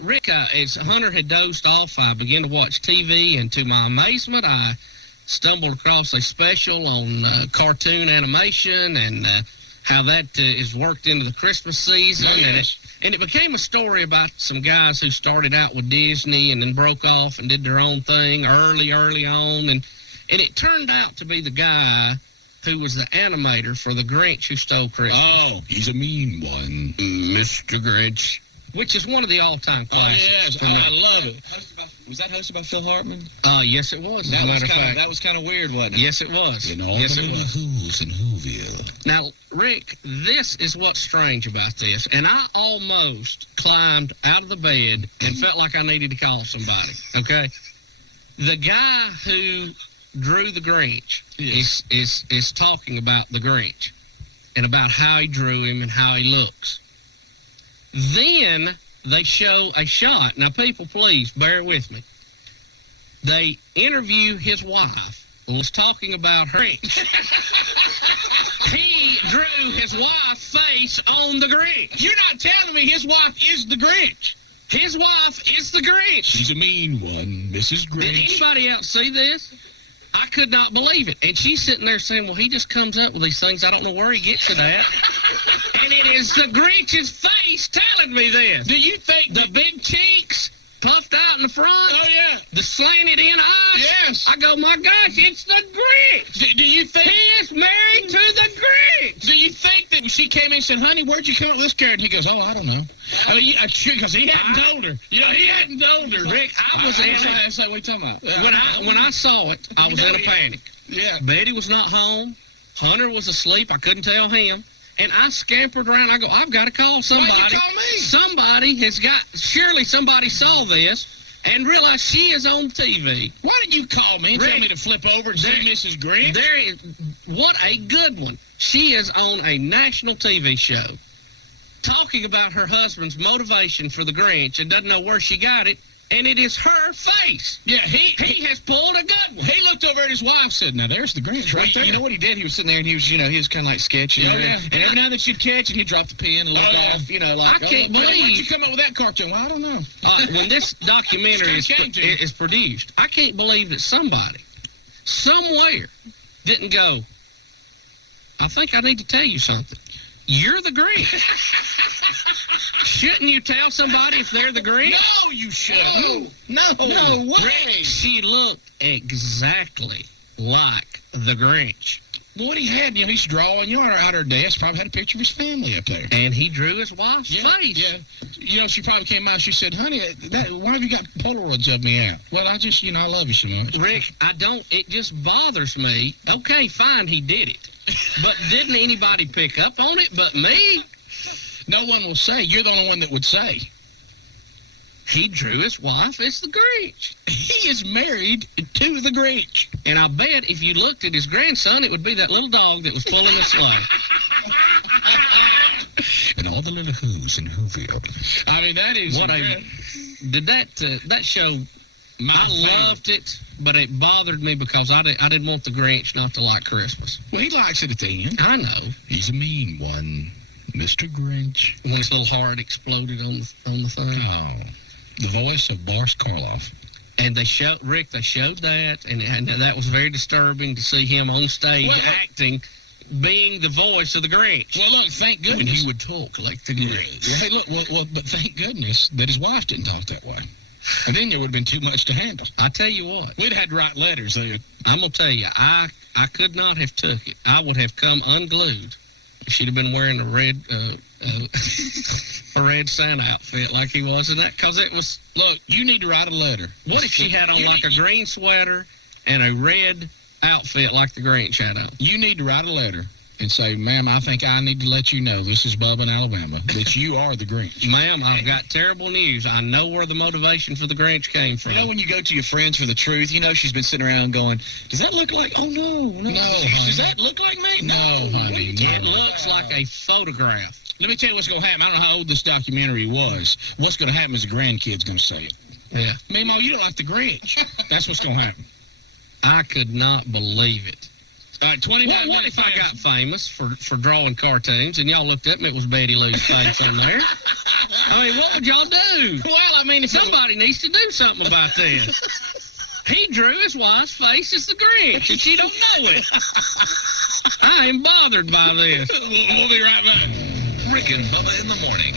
Rick, as Hunter had dozed off, I began to watch TV, and to my amazement, I stumbled across a special on cartoon animation and how that is worked into the Christmas season. Oh, yes. And it became a story about some guys who started out with Disney and then broke off and did their own thing early on. And it turned out to be the guy who was the animator for The Grinch Who Stole Christmas. Oh, he's a mean one. Mr. Grinch. Which is one of the all-time classics. Oh, yes. For me. I love it. Was that hosted by Phil Hartman? Yes, it was, as a matter of fact. That was kind of weird, wasn't it? Yes, it was. In all yes, the it was. Who's in Whoville. Now, Rick, this is what's strange about this, and I almost climbed out of the bed and felt like I needed to call somebody, okay? The guy who drew the Grinch is talking about the Grinch and about how he drew him and how he looks. Then they show a shot. Now, people, please bear with me. They interview his wife, who was talking about her Grinch. He drew his wife's face on the Grinch. You're not telling me his wife is the Grinch. His wife is the Grinch. She's a mean one, Mrs. Grinch. Did anybody else see this? I could not believe it. And she's sitting there saying, well, he just comes up with these things. I don't know where he gets it at. And it is the Grinch's face telling me this. Do you think the big cheeks puffed out in the front? Oh, yeah. The slanted in eyes? Yes. I go, my gosh, it's the Grinch. Do you think... He is married to the Grinch. Do you think that she came in and said, honey, where'd you come up with this character? And he goes, oh, I don't know. I mean, because he hadn't told her. You know, he hadn't told her. Rick, I was in it. That's like, what are you talking about? When I saw it, I was in a panic. Yeah. Betty was not home. Hunter was asleep. I couldn't tell him. And I scampered around. I go, I've got to call somebody. Why'd you call me? Somebody has got, surely somebody saw this and realized she is on TV. Why did you call me and tell me to flip over and see Mrs. Grinch? What a good one. She is on a national TV show talking about her husband's motivation for the Grinch and doesn't know where she got it. And it is her face. Yeah, he has pulled a good one. He looked over at his wife and said, now, there's the Grinch right there. You know what he did? He was sitting there and he was kind of like sketching. Oh, yeah. And every now and then she'd catch and he'd drop the pen and look off, like, I can't believe. Why'd you come up with that cartoon? Well, I don't know. When this documentary is produced, I can't believe that somebody, somewhere, didn't go, I think I need to tell you something. You're the Grinch. Shouldn't you tell somebody if they're the Grinch? No, you shouldn't. No way. Rick, she looked exactly like the Grinch. Well, what he had, he used to draw on out her desk, probably had a picture of his family up there. And he drew his wife's face. Yeah. She probably came out, she said, honey, why have you got Polaroids of me out? Well, I just, I love you so much. Rick, it just bothers me. Okay, fine, he did it. But didn't anybody pick up on it but me? No one will say. You're the only one that would say. He drew his wife as the Grinch. He is married to the Grinch. And I bet if you looked at his grandson, it would be that little dog that was pulling the sleigh. And all the little who's in Whoville. I mean, that is... Did that show... I loved it, but it bothered me because I didn't want the Grinch not to like Christmas. Well, he likes it at the end. I know. He's a mean one, Mr. Grinch. When his little heart exploded on the thing. Oh, the voice of Boris Karloff. And they showed that, and that was very disturbing to see him on stage acting, being the voice of the Grinch. Well, look, thank goodness. When he would talk like the Grinch. Yeah, hey, look, but thank goodness that his wife didn't talk that way. And then there would have been too much to handle. I tell you what. We'd had to write letters then. I'm going to tell you, I could not have took it. I would have come unglued. She'd have been wearing a red Santa outfit like he was in that. Because it was... Look, you need to write a letter. What if she had on like a green sweater and a red outfit like the Grinch had on? You need to write a letter and say, ma'am, I think I need to let you know, this is Bubba in Alabama, that you are the Grinch. Ma'am, I've got terrible news. I know where the motivation for the Grinch came from. You know when you go to your friends for the truth, she's been sitting around going, does that look like, oh, no. Does that look like me? No, honey. It looks like a photograph. Let me tell you what's going to happen. I don't know how old this documentary was. What's going to happen is the grandkid's going to say it. Yeah. Meemaw, you look like the Grinch. That's what's going to happen. I could not believe it. All right, 25 What if I got famous for drawing cartoons and y'all looked up and it was Betty Lou's face on there? I mean, what would y'all do? Well, I mean, if Somebody needs to do something about this. He drew his wife's face as the Grinch, and she don't know it. I am bothered by this. We'll be right back. Rick and Bubba in the morning.